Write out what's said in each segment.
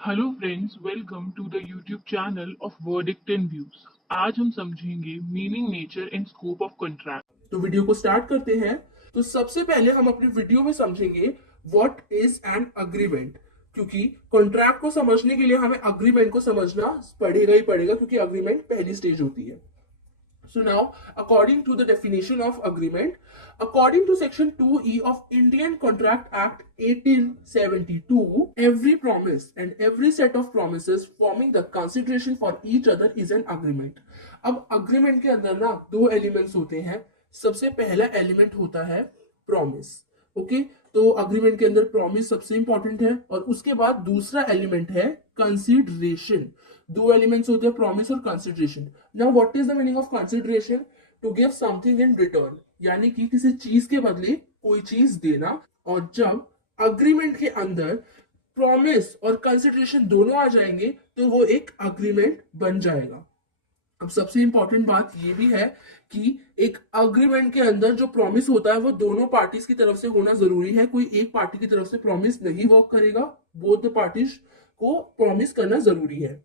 Hello friends, welcome to the YouTube channel of verdict and views. आज हम समझेंगे meaning, nature and scope of contract. तो video को start करते हैं। तो सबसे पहले हम अपनी वीडियो में समझेंगे व्हाट इज एन अग्रीमेंट, क्योंकि कॉन्ट्रैक्ट को समझने के लिए हमें अग्रीमेंट को समझना पड़ेगा ही पड़ेगा, क्योंकि अग्रीमेंट पहली स्टेज होती है। So now, according to the definition of agreement, according to Section 2E of Indian Contract Act 1872, every promise and every set of promises forming the consideration for each other is an agreement. अब agreement के अंदर ना दो elements होते हैं। सबसे पहला element होता है promise। ओके, तो अग्रीमेंट के अंदर प्रॉमिस सबसे इंपॉर्टेंट है, और उसके बाद दूसरा एलिमेंट है कंसिडरेशन। दो एलिमेंट्स होते हैं, प्रॉमिस और consideration. Now what is the meaning of consideration? To give something in return, यानी कि किसी चीज के बदले कोई चीज देना। और जब अग्रीमेंट के अंदर प्रॉमिस और कंसिडरेशन दोनों आ जाएंगे तो वो एक अग्रीमेंट बन जाएगा। अब सबसे इंपॉर्टेंट बात ये भी है कि एक अग्रीमेंट के अंदर जो प्रॉमिस होता है वो दोनों पार्टीज की तरफ से होना जरूरी है। कोई एक पार्टी की तरफ से प्रॉमिस नहीं वर्क करेगा, बोथ द पार्टीज को प्रॉमिस करना जरूरी है।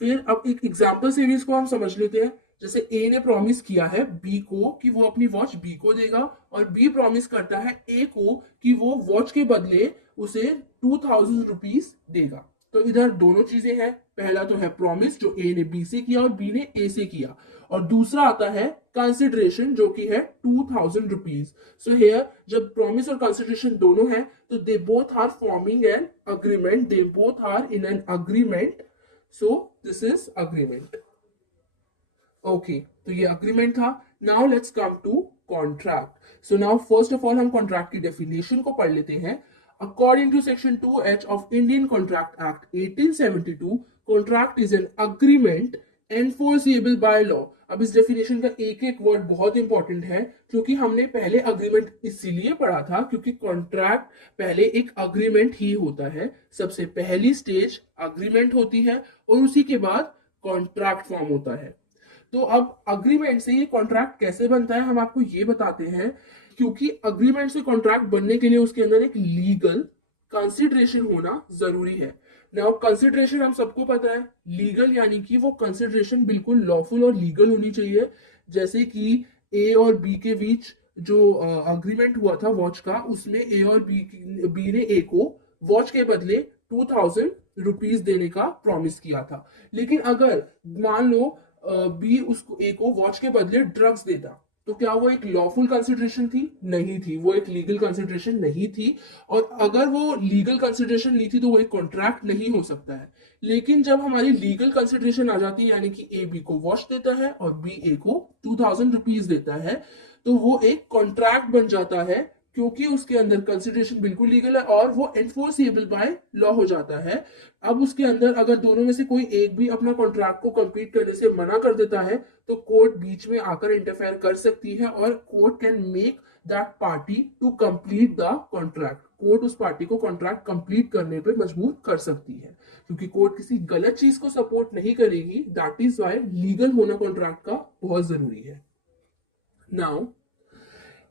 फिर अब एक एग्जांपल सीरीज को हम समझ लेते हैं। जैसे ए ने प्रॉमिस किया है बी को कि वो अपनी वॉच बी को देगा, और बी प्रॉमिस करता है ए को कि वो वॉच के बदले उसे 2000 रुपीज देगा। तो इधर दोनों चीजें हैं। पहला तो है प्रॉमिस जो ए ने बी से किया और बी ने ए से किया, और दूसरा आता है कंसिडरेशन जो कि है 2000 रुपीज। सो हेयर जब प्रॉमिस और कंसिडरेशन दोनों है तो they both are forming an agreement, they both are in an agreement. So this is agreement. Okay, तो ये अग्रीमेंट था। Now let's come to contract. So now first of all हम contract की definition को पढ़ लेते हैं। According to section 2H of Indian contract act 1872, contract is an agreement enforceable by law. अब इस डेफिनेशन का एक एक वर्ड बहुत इंपॉर्टेंट है, क्योंकि हमने पहले अग्रीमेंट इसीलिए पढ़ा था क्योंकि कॉन्ट्रैक्ट पहले एक अग्रीमेंट ही होता है। सबसे पहली स्टेज अग्रीमेंट होती है और उसी के बाद कॉन्ट्रैक्ट फॉर्म होता है। तो अब अग्रीमेंट से ये कॉन्ट्रैक्ट कैसे बनता है हम आपको ये बताते हैं, क्योंकि अग्रीमेंट से कॉन्ट्रैक्ट बनने के लिए उसके अंदर एक लीगल कंसिडरेशन होना जरूरी है। नाउ कंसिडरेशन हम सबको पता है, लीगल यानी कि वो कंसिडरेशन बिल्कुल लॉफुल और लीगल होनी चाहिए। जैसे कि ए और बी के बीच जो अग्रीमेंट हुआ था वॉच का, उसमें ए और बी ने ए को वॉच के बदले 2000 रुपीज देने का प्रॉमिस किया था। लेकिन अगर मान लो बी उसको ए को वॉच के बदले ड्रग्स देता, तो क्या वो एक लॉफुल कंसिडरेशन थी? नहीं थी, वो एक लीगल कंसिडरेशन नहीं थी। और अगर वो लीगल कंसिडरेशन नहीं थी तो वो एक कॉन्ट्रैक्ट नहीं हो सकता है। लेकिन जब हमारी लीगल कंसिडरेशन आ जाती है, यानी कि ए बी को वॉच देता है और बी ए को 2000 रुपीज देता है, तो वो एक कॉन्ट्रैक्ट बन जाता है, क्योंकि उसके अंदर कंसिडरेशन बिल्कुल लीगल है और वो एनफोर्सेबल बाय लॉ हो जाता है। अब उसके अंदर अगर दोनों में से कोई एक भी अपना कॉन्ट्रैक्ट को कंप्लीट करने से मना कर देता है तो कोर्ट बीच में आकर इंटरफेयर कर सकती है, और court can make that party to complete the contract. Court उस पार्टी को कॉन्ट्रैक्ट कंप्लीट करने पे मजबूर कर सकती है, क्योंकि कोर्ट किसी गलत चीज को सपोर्ट नहीं करेगी। दैट इज वाई लीगल होना कॉन्ट्रैक्ट का बहुत जरूरी है। Now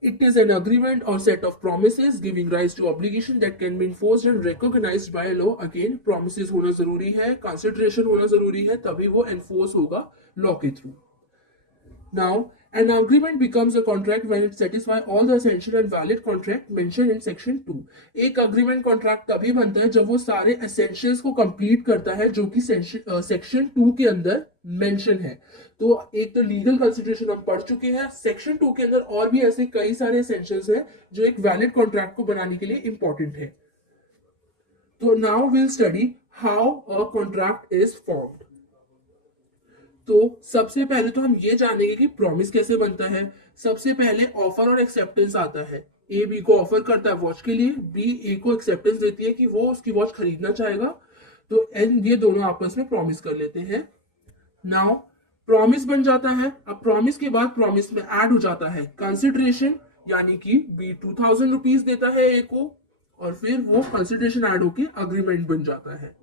it is an agreement or set of promises giving rise to obligation that can be enforced and recognized by law. Again, promises होना जरूरी है, consideration होना जरूरी है, तभी वो enforce होगा law के through. Now, an agreement becomes a contract when it satisfies all the essential and valid contract mentioned in section 2. एक agreement contract तभी बनता है जब वो सारे essentials को complete करता है जो कि section 2 के अंदर मेंशन है। तो एक तो लीगल कंसिडरेशन हम पढ़ चुके हैं, सेक्शन 2 के अंदर और भी ऐसे कई सारे एसेंशियल्स हैं जो एक वैलिड कॉन्ट्रैक्ट को बनाने के लिए इंपॉर्टेंट है। तो now will study how a contract is formed. तो सबसे पहले तो हम ये जानेंगे कि प्रॉमिस कैसे बनता है। सबसे पहले ऑफर और एक्सेप्टेंस आता है। ए बी को ऑफर करता है वॉच के लिए, बी ए को एक्सेप्टेंस देती है कि वो उसकी वॉच खरीदना चाहेगा, तो ये दोनों आपस में प्रॉमिस कर लेते हैं। नाउ प्रॉमिस बन जाता है। अब प्रॉमिस के बाद प्रॉमिस में ऐड हो जाता है कंसिडरेशन, यानी कि बी 2000 रुपीज देता है ए को, और फिर वो कंसिडरेशन ऐड होके अग्रीमेंट बन जाता है।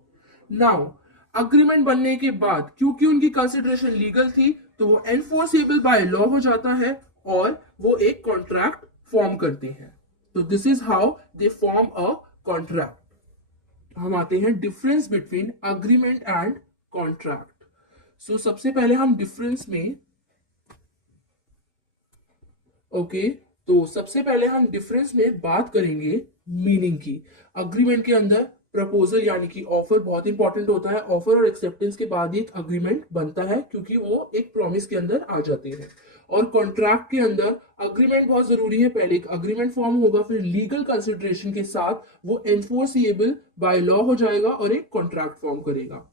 नाउ अग्रीमेंट बनने के बाद क्योंकि उनकी कंसिडरेशन लीगल थी तो वो एनफोर्सेबल बाय लॉ हो जाता है और वो एक कॉन्ट्रैक्ट फॉर्म करते हैं। तो this is how they form a contract. हम आते हैं difference between agreement and contract. So सबसे पहले हम डिफरेंस में ओके तो सबसे पहले हम डिफरेंस में बात करेंगे मीनिंग की। अग्रीमेंट के अंदर प्रपोजल यानी कि ऑफर बहुत इंपॉर्टेंट होता है। ऑफर और एक्सेप्टेंस के बाद ही एक अग्रीमेंट बनता है क्योंकि वो एक प्रॉमिस के अंदर आ जाते हैं। और कॉन्ट्रैक्ट के अंदर अग्रीमेंट बहुत जरूरी है। पहले एक अग्रीमेंट फॉर्म होगा, फिर लीगल कंसिडरेशन के साथ वो एनफोर्सिएबल बाय लॉ हो जाएगा और एक कॉन्ट्रैक्ट फॉर्म करेगा।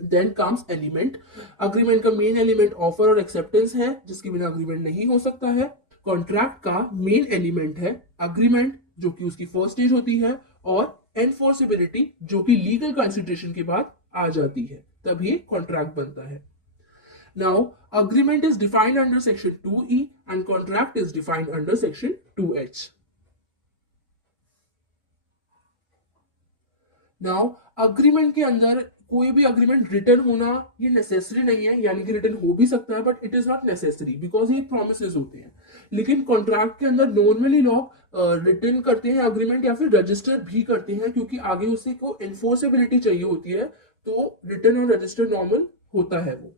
Then comes element. अग्रीमेंट का मेन एलिमेंट ऑफर और एक्सेप्टेंस है, जिसके बिना अग्रीमेंट नहीं हो सकता है। कॉन्ट्रैक्ट का मेन एलिमेंट है अग्रीमेंट, जो कि उसकी फर्स्ट स्टेज होती है, और एनफोर्सिबिलिटी, जो कि लीगल कंसिडरेशन के बाद आ जाती है, तभी कॉन्ट्रैक्ट बनता है। Now agreement is defined under section 2E and contract is defined under section 2H। Now agreement के अंदर कोई भी अग्रीमेंट रिटर्न होना ये नेसेसरी नहीं है, यानी कि रिटर्न हो भी सकता है but it is not necessary because ये प्रोमिसेस होते हैं। लेकिन कॉन्ट्रैक्ट के अंदर नॉर्मली लोग रिटर्न करते हैं अग्रीमेंट या फिर रजिस्टर भी करते हैं, क्योंकि आगे उसे को एनफोर्सेबिलिटी चाहिए होती है, तो रिटर्न और रजिस्टर नॉर्मल होता है वो।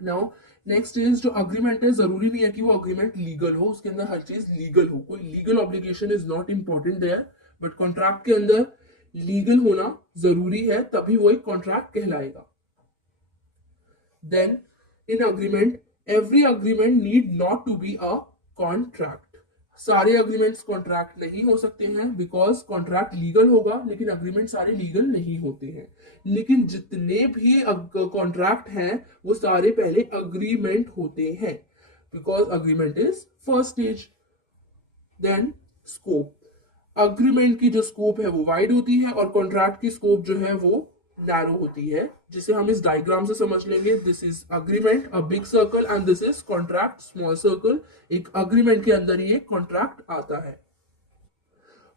नाउ नेक्स्ट इज जो अग्रीमेंट है, जरूरी नहीं है कि वो अग्रीमेंट लीगल हो, उसके अंदर हर चीज लीगल हो, कोई legal obligation is not important there, but contract के अंदर लीगल होना जरूरी है, तभी वो एक कॉन्ट्रैक्ट कहलाएगा। Then in agreement every agreement need not to be a contract. सारे अग्रीमेंट्स कॉन्ट्रैक्ट नहीं हो सकते हैं बिकॉज कॉन्ट्रैक्ट लीगल होगा, लेकिन अग्रीमेंट सारे लीगल नहीं होते हैं। लेकिन जितने भी कॉन्ट्रैक्ट हैं वो सारे पहले अग्रीमेंट होते हैं, because agreement is first stage. Then scope. Agreement की जो स्कोप है वो वाइड होती है और कॉन्ट्रैक्ट की स्कोप जो है वो नैरो होती है, जिसे हम इस डायग्राम से समझ लेंगे। This is agreement a big circle and this is contract small circle. एक अग्रीमेंट के अंदर ये कॉन्ट्रैक्ट आता है।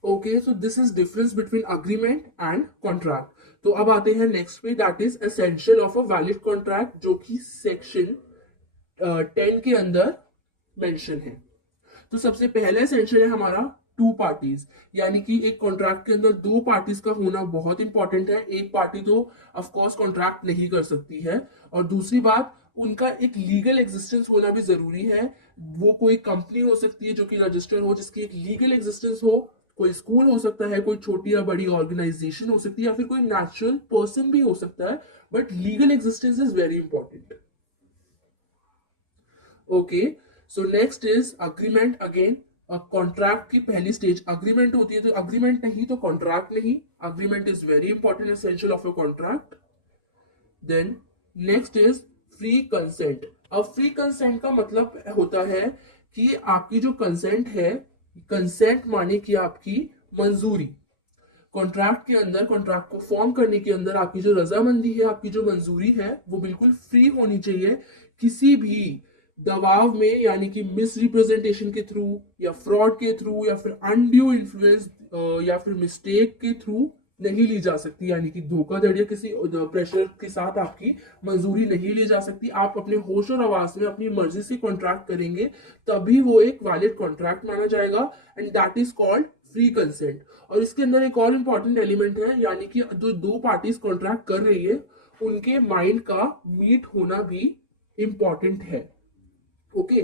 Okay so this is difference between agreement and contract. तो अब आते हैं नेक्स्ट पे, that is essential of a valid contract, जो कि सेक्शन 10 के अंदर मेंशन है। तो सबसे पहले एसेंशियल है हमारा टू पार्टीज, यानी कि एक कॉन्ट्रैक्ट के अंदर दो पार्टीज का होना बहुत इंपॉर्टेंट है। एक पार्टी तो ऑफ कोर्स कॉन्ट्रैक्ट नहीं कर सकती है, और दूसरी बात उनका एक लीगल एग्जिस्टेंस होना भी जरूरी है। वो कोई कंपनी हो सकती है जो कि रजिस्टर हो, जिसकी एक लीगल एग्जिस्टेंस हो, कोई स्कूल हो सकता है, कोई छोटी या बड़ी ऑर्गेनाइजेशन हो सकती है, या फिर कोई नेचुरल पर्सन भी हो सकता है, but legal existence is very important. Okay so next is agreement. Again contract की पहली स्टेज अग्रीमेंट होती है, तो अग्रीमेंट नहीं तो कॉन्ट्रैक्ट नहीं। Agreement is very important, essential of a contract. Then next is free consent. अब फ्री कंसेंट का मतलब होता है कि आपकी जो कंसेंट है, कंसेंट माने कि आपकी मंजूरी। कॉन्ट्रैक्ट के अंदर, कॉन्ट्रैक्ट को फॉर्म करने के अंदर आपकी जो रजामंदी है, आपकी जो मंजूरी है, वो बिल्कुल फ्री होनी चाहिए। किसी भी दबाव में, यानी कि मिस रिप्रेजेंटेशन के थ्रू या फ्रॉड के थ्रू या फिर अनड्यू इन्फ्लुएंस या फिर मिस्टेक के थ्रू नहीं ली जा सकती, यानी कि धोखाधड़ी या किसी प्रेशर के साथ आपकी मंजूरी नहीं ली जा सकती। आप अपने होश और आवाज में अपनी मर्जी से कॉन्ट्रैक्ट करेंगे, तभी वो एक वैलिड कॉन्ट्रैक्ट माना जाएगा, and that is called free consent. और इसके अंदर एक और इंपॉर्टेंट एलिमेंट है, यानी कि जो दो पार्टीज कॉन्ट्रैक्ट कर रही है उनके माइंड का मीट होना भी इंपॉर्टेंट है। ओके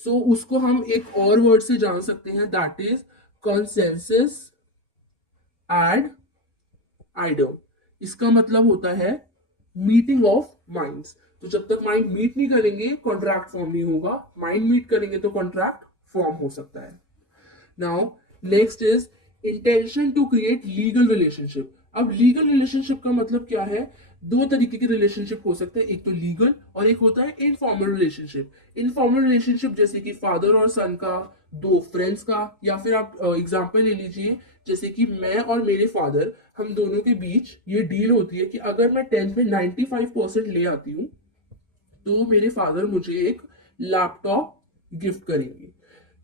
सो उसको हम एक और वर्ड से जान सकते हैं, that is consensus ad idem. इसका मतलब होता है मीटिंग ऑफ माइंड्स। तो जब तक माइंड मीट नहीं करेंगे कॉन्ट्रैक्ट फॉर्म नहीं होगा, माइंड मीट करेंगे तो कॉन्ट्रैक्ट फॉर्म हो सकता है। Now next is intention to create legal relationship. अब लीगल रिलेशनशिप का मतलब क्या है? दो तरीके के रिलेशनशिप हो सकते हैं, एक तो लीगल और एक होता है इनफॉर्मल रिलेशनशिप। इनफॉर्मल रिलेशनशिप जैसे कि फादर और सन का, दो फ्रेंड्स का, या फिर आप एग्जांपल ले लीजिए जैसे कि मैं और मेरे फादर, हम दोनों के बीच ये डील होती है कि अगर मैं 10th में 95% ले आती हूँ तो मेरे फादर मुझे एक लैपटॉप गिफ्ट करेंगे।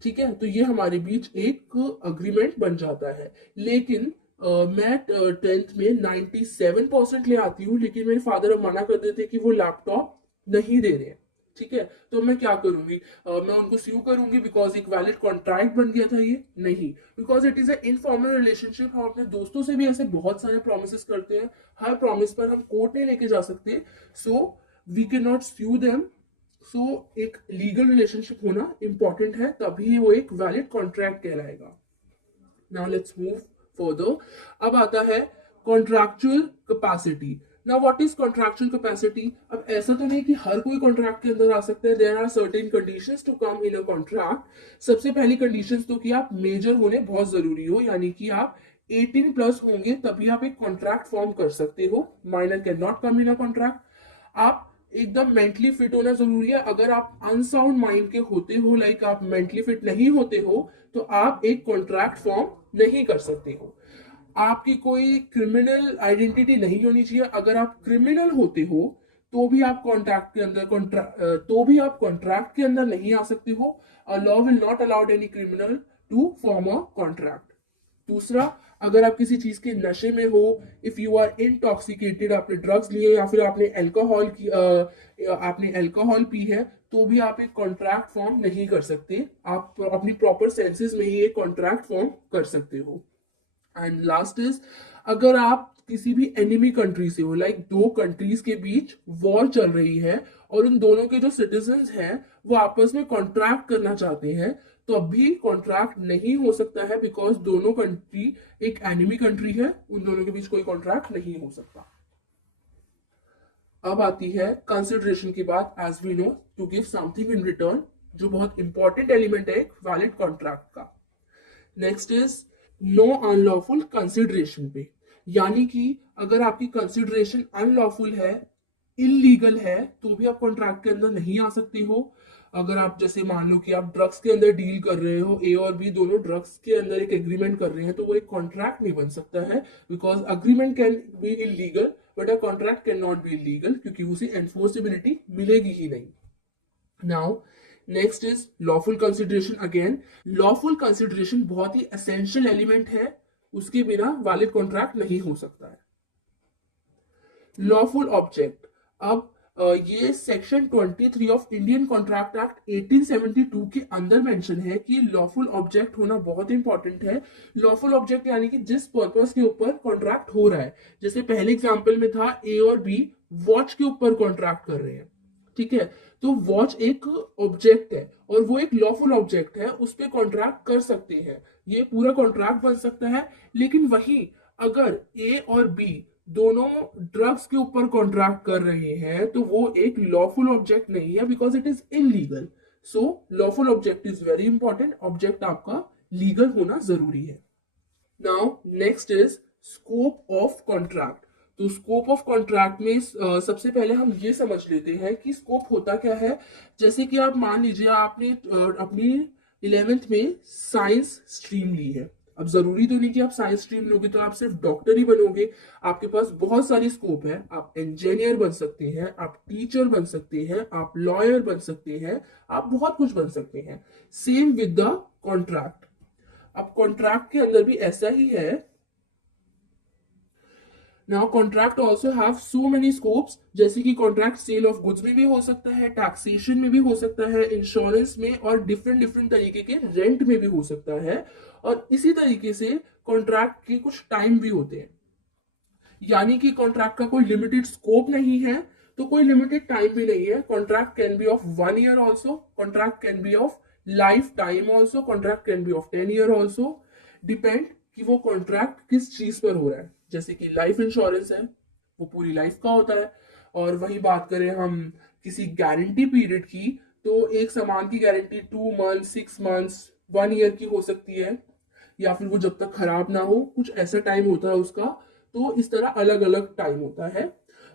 ठीक है, तो ये हमारे बीच एक अग्रीमेंट बन जाता है। लेकिन मैं 10th में 97% ले आती हूँ, लेकिन मेरे फादर अब मना कर देते कि वो लैपटॉप नहीं दे रहे हैं। ठीक है, तो मैं क्या करूंगी, मैं उनको स्यू करूंगी बिकॉज एक वैलिड कॉन्ट्रैक्ट बन गया था ये? नहीं, because it is a informal relationship. हम अपने दोस्तों से भी ऐसे बहुत सारे प्रोमिस करते हैं, हर प्रॉमिस पर हम कोर्ट नहीं लेके जा सकते, so we can not sue them. So एक लीगल रिलेशनशिप होना इंपॉर्टेंट है, तभी वो एक वैलिड कॉन्ट्रैक्ट कहलाएगा। Now let's move further. अब आता है contractual capacity. Now what is contractual capacity? अब ऐसा तो नहीं कि हर कोई कॉन्ट्रैक्ट के अंदर आ सकता है, there are certain conditions to come in a contract. सबसे पहली कंडीशंस तो कि आप मेजर होने बहुत जरूरी हो, यानी कि आप 18 प्लस होंगे तभी आप एक कॉन्ट्रैक्ट फॉर्म कर सकते हो। Minor can not come in a contract. आप एकदम मेंटली फिट होना जरूरी है। अगर आप अनसाउंड माइंड के होते हो, लाइक आप मेंटली फिट नहीं होते हो, तो आप एक कॉन्ट्रैक्ट फॉर्म नहीं कर सकते हो। आपकी कोई क्रिमिनल आइडेंटिटी नहीं होनी चाहिए। अगर आप क्रिमिनल होते हो तो भी आप कॉन्ट्रैक्ट के अंदर कॉन्ट्रैक्ट के अंदर नहीं आ सकते हो। Law will not allowed any criminal to form a contract. दूसरा, अगर आप किसी चीज के नशे में हो, इफ यू आर इंटॉक्सिकेटेड, आपने ड्रग्स लिए या फिर आपने अल्कोहल पी है, तो भी आप एक कॉन्ट्रैक्ट फॉर्म नहीं कर सकते। आप अपनी प्रॉपर सेंसेस में ही एक कॉन्ट्रैक्ट फॉर्म कर सकते हो। एंड लास्ट इज, अगर आप किसी भी एनिमी कंट्री से हो, लाइक दो कंट्रीज के बीच वॉर चल रही है और उन दोनों के जो सिटीजन हैं वो आपस में कॉन्ट्रैक्ट करना चाहते हैं, तो अभी कॉन्ट्रैक्ट नहीं हो सकता है, बिकॉज दोनों कंट्री एक एनिमी कंट्री है, उन दोनों के बीच कोई कॉन्ट्रैक्ट नहीं हो सकता। अब आती है कंसिडरेशन की बात। As we know, to give something in return, जो बहुत इंपॉर्टेंट एलिमेंट है एक वैलिड कॉन्ट्रैक्ट का। Next is no unlawful consideration पे, यानी कि अगर आपकी कंसिडरेशन अनलॉफुल है, इलीगल है, तो भी आप कॉन्ट्रैक्ट के अंदर नहीं आ सकते हो। अगर आप जैसे मान लो कि आप ड्रग्स के अंदर डील कर रहे हो, ए और बी दोनों ड्रग्स के अंदर एक एग्रीमेंट कर रहे हैं, तो वो एक कॉन्ट्रैक्ट नहीं बन सकता है, because agreement can be illegal but a contract can not be illegal, क्योंकि उसे एनफोर्सिबिलिटी मिलेगी ही नहीं। Now next is lawful consideration. Again, lawful consideration बहुत ही एसेंशियल एलिमेंट है, उसके बिना वैलिड कॉन्ट्रैक्ट नहीं हो सकता है। Lawful object. अब ये section 23 of Indian contract act 1872 के अंदर मेंशन है कि लॉफुल ऑब्जेक्ट होना बहुत इंपॉर्टेंट है। लॉफुल ऑब्जेक्ट यानी कि जिस पर्पस के ऊपर कॉन्ट्रैक्ट हो रहा है, जैसे पहले एग्जांपल में था ए और बी वॉच के ऊपर कॉन्ट्रैक्ट कर रहे हैं, ठीक है, तो वॉच एक ऑब्जेक्ट है और वो एक लॉफुल ऑब्जेक्ट है, उस पर कॉन्ट्रैक्ट कर सकते हैं, ये पूरा कॉन्ट्रैक्ट बन सकता है। लेकिन वही अगर ए और बी दोनों ड्रग्स के ऊपर कॉन्ट्रैक्ट कर रहे हैं, तो वो एक लॉफुल ऑब्जेक्ट नहीं है, because it is illegal. So lawful object is very important, object आपका लीगल होना जरूरी है। Now next is scope of contract. तो स्कोप ऑफ कॉन्ट्रैक्ट में सबसे पहले हम ये समझ लेते हैं कि स्कोप होता क्या है। जैसे कि आप मान लीजिए आपने अपनी 11th में साइंस स्ट्रीम ली है। अब जरूरी तो नहीं कि आप साइंस स्ट्रीम लोगे तो आप सिर्फ डॉक्टर ही बनोगे, आपके पास बहुत सारी स्कोप है। आप इंजीनियर बन सकते हैं, आप टीचर बन सकते हैं, आप लॉयर बन सकते हैं, आप बहुत कुछ बन सकते हैं। Same with the contract. अब कॉन्ट्रैक्ट के अंदर भी ऐसा ही है। Now contract also have so many scopes, जैसे कि कॉन्ट्रैक्ट सेल ऑफ गुड्स में भी हो सकता है, टैक्सेशन में भी हो सकता है, इंश्योरेंस में, और डिफरेंट डिफरेंट तरीके के रेंट में भी हो सकता है। और इसी तरीके से कॉन्ट्रैक्ट के कुछ टाइम भी होते हैं, यानी कि कॉन्ट्रैक्ट का कोई लिमिटेड स्कोप नहीं है, तो कोई लिमिटेड टाइम भी नहीं है। Contract can be of 1 year also, contract can be of life time also, contract can be of 10 year also. Depend कि वो कॉन्ट्रैक्ट किस चीज पर हो रहा है। जैसे कि लाइफ इंश्योरेंस है, वो पूरी लाइफ का होता है। और वही बात करें हम किसी गारंटी पीरियड की, तो एक सामान की गारंटी 2 मंथ, 6 मंथ्स, 1 ईयर की हो सकती है, या फिर वो जब तक खराब ना हो, कुछ ऐसा टाइम होता है उसका। तो इस तरह अलग अलग टाइम होता है।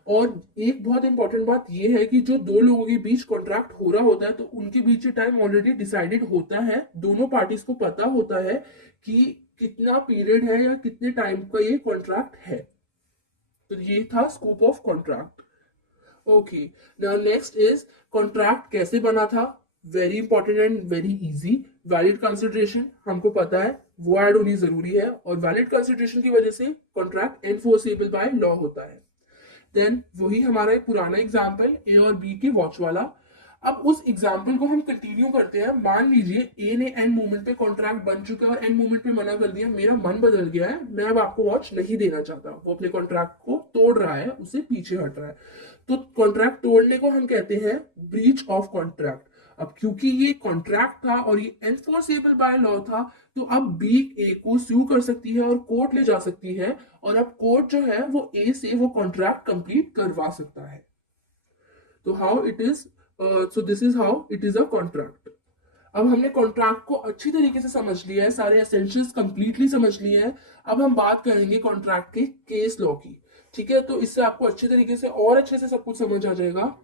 और एक बहुत इंपॉर्टेंट बात यह है कि जो दो लोगों के बीच कॉन्ट्रैक्ट हो रहा होता है, तो उनके बीच टाइम ऑलरेडी डिसाइडेड होता है, दोनों पार्टीज को पता होता है कि कितना पीरियड है या कितने टाइम का ये कॉन्ट्रैक्ट है। तो ये था scope of contract. Okay, now next is contract कैसे बना था। Very important and very easy. Valid consideration हमको पता है, वो ऐड होनी जरूरी है, और वैलिड कंसिडरेशन की वजह से कॉन्ट्रैक्ट एनफोर्सेबल बाय लॉ होता है। देन वही हमारा एक पुराना एग्जाम्पल ए और बी के वॉच वाला। अब उस एग्जाम्पल को हम कंटिन्यू करते हैं। मान लीजिए ए ने एंड मोमेंट पे कॉन्ट्रैक्ट बन चुका है और एंड मोमेंट पे मना कर दिया, मेरा मन बदल गया है, मैं अब आपको वॉच नहीं देना चाहता, वो अपने कॉन्ट्रैक्ट को तोड़ रहा है, उसे पीछे हट रहा है, तो कॉन्ट्रैक्ट तोड़ने को हम कहते हैं ब्रीच ऑफ कॉन्ट्रैक्ट। अब क्योंकि ये कॉन्ट्रैक्ट था और ये एनफोर्सेबल बाय लॉ था, तो अब बी ए को स्यू कर सकती है और कोर्ट ले जा सकती है, और अब कोर्ट जो है वो ए से वो कॉन्ट्रैक्ट कंप्लीट करवा सकता है। तो how it is, so this is how it is a contract. अब हमने कॉन्ट्रैक्ट को अच्छी तरीके से समझ लिया है, सारे एसेंशियल्स कंप्लीटली समझ लिए हैं। अब हम बात करेंगे कॉन्ट्रैक्ट के केस लॉ की, ठीक है, तो इससे आपको अच्छे तरीके से और अच्छे से सब कुछ समझ आ जाएगा।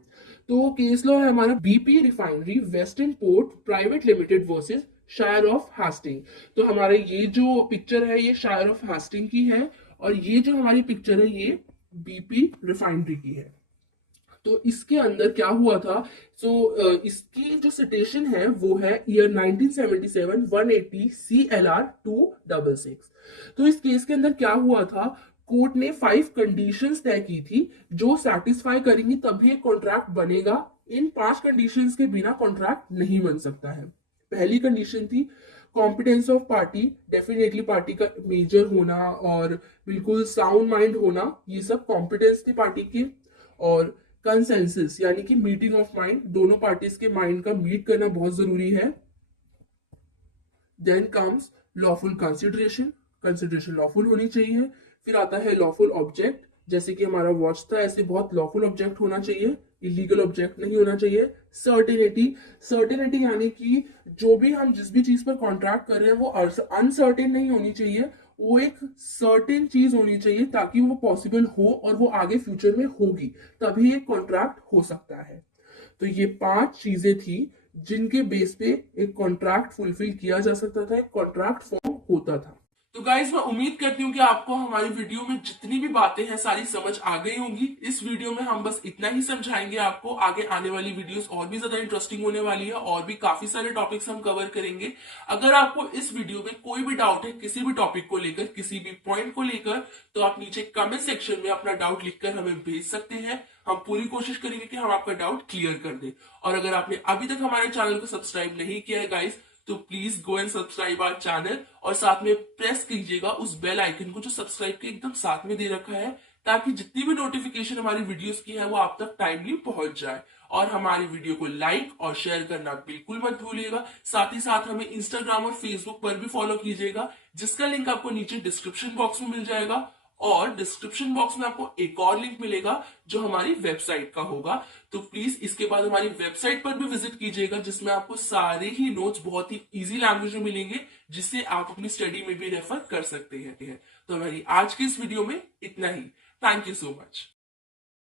तो केस लॉ है हमारा BP refinery western port private limited versus शायर ऑफ हास्टिंग। तो हमारे ये जो पिक्चर है ये शायर ऑफ हास्टिंग की है, और ये जो हमारी पिक्चर है ये बीपी रिफाइनरी की है। तो इसके अंदर क्या हुआ था, इसकी जो सिटेशन है वो है ईयर 1977 180 CLR 266। तो इस केस के अंदर क्या हुआ था, कोर्ट ने 5 कंडीशंस तय की थी जो सेटिस्फाई करेंगी तभी एक कॉन्ट्रैक्ट बनेगा। इन 5 कंडीशंस के बिना कॉन्ट्रैक्ट नहीं बन सकता है। पहली कंडीशन थी competence of party, definitely party का मेजर होना और बिल्कुल साउंड माइंड होना, ये सब कॉम्पिटेंस थी पार्टी की। और कंसेंसस यानी कि मीटिंग ऑफ माइंड, दोनों पार्टीज के माइंड का मीट करना बहुत जरूरी है। Then comes lawful consideration, consideration lawful होनी चाहिए। फिर आता है लॉफुल ऑब्जेक्ट, जैसे कि हमारा वॉच था ऐसे बहुत लॉफुल ऑब्जेक्ट होना चाहिए, इलीगल ऑब्जेक्ट नहीं होना चाहिए। सर्टेनिटी, सर्टेनिटी यानी कि जो भी हम जिस भी चीज पर कॉन्ट्रैक्ट कर रहे हैं वो अनसर्टेन नहीं होनी चाहिए, वो एक सर्टेन चीज होनी चाहिए ताकि वो पॉसिबल हो और वो आगे फ्यूचर में होगी, तभी एक कॉन्ट्रैक्ट हो सकता है। तो ये 5 चीजें थी जिनके बेस पे एक कॉन्ट्रैक्ट फुलफिल किया जा सकता था, एक कॉन्ट्रैक्ट फॉर्म होता था। तो गाइज मैं उम्मीद करती हूँ कि आपको हमारी वीडियो में जितनी भी बातें हैं सारी समझ आ गई होंगी। इस वीडियो में हम बस इतना ही समझाएंगे आपको, आगे आने वाली वीडियोस और भी ज्यादा इंटरेस्टिंग होने वाली है और भी काफी सारे टॉपिक्स हम कवर करेंगे। अगर आपको इस वीडियो में कोई भी डाउट है किसी भी टॉपिक को लेकर, किसी भी पॉइंट को लेकर, तो आप नीचे कमेंट सेक्शन में अपना डाउट लिखकर हमें भेज सकते हैं। हम पूरी कोशिश करेंगे कि हम आपका डाउट क्लियर कर दें। और अगर आपने अभी तक हमारे चैनल को सब्सक्राइब नहीं किया है गाइज, तो please go and subscribe our channel, और साथ में प्रेस कीजिएगा उस बेल आइकन को जो सब्सक्राइब के एकदम साथ में दे रखा है, ताकि जितनी भी नोटिफिकेशन हमारी वीडियोस की है वो आप तक टाइमली पहुंच जाए। और हमारी वीडियो को लाइक और शेयर करना बिल्कुल मत भूलिएगा। साथ ही साथ हमें इंस्टाग्राम और फेसबुक पर भी फॉलो कीजिएगा, जिसका लिंक आपको नीचे डिस्क्रिप्शन बॉक्स में मिल जाएगा। और डिस्क्रिप्शन बॉक्स में आपको एक और लिंक मिलेगा जो हमारी वेबसाइट का होगा। तो प्लीज इसके बाद हमारी वेबसाइट पर भी विजिट कीजिएगा, जिसमें आपको सारे ही नोट्स बहुत ही इजी लैंग्वेज में मिलेंगे, जिससे आप अपनी स्टडी में भी रेफर कर सकते हैं। तो हमारी आज की इस वीडियो में इतना ही। Thank you so much.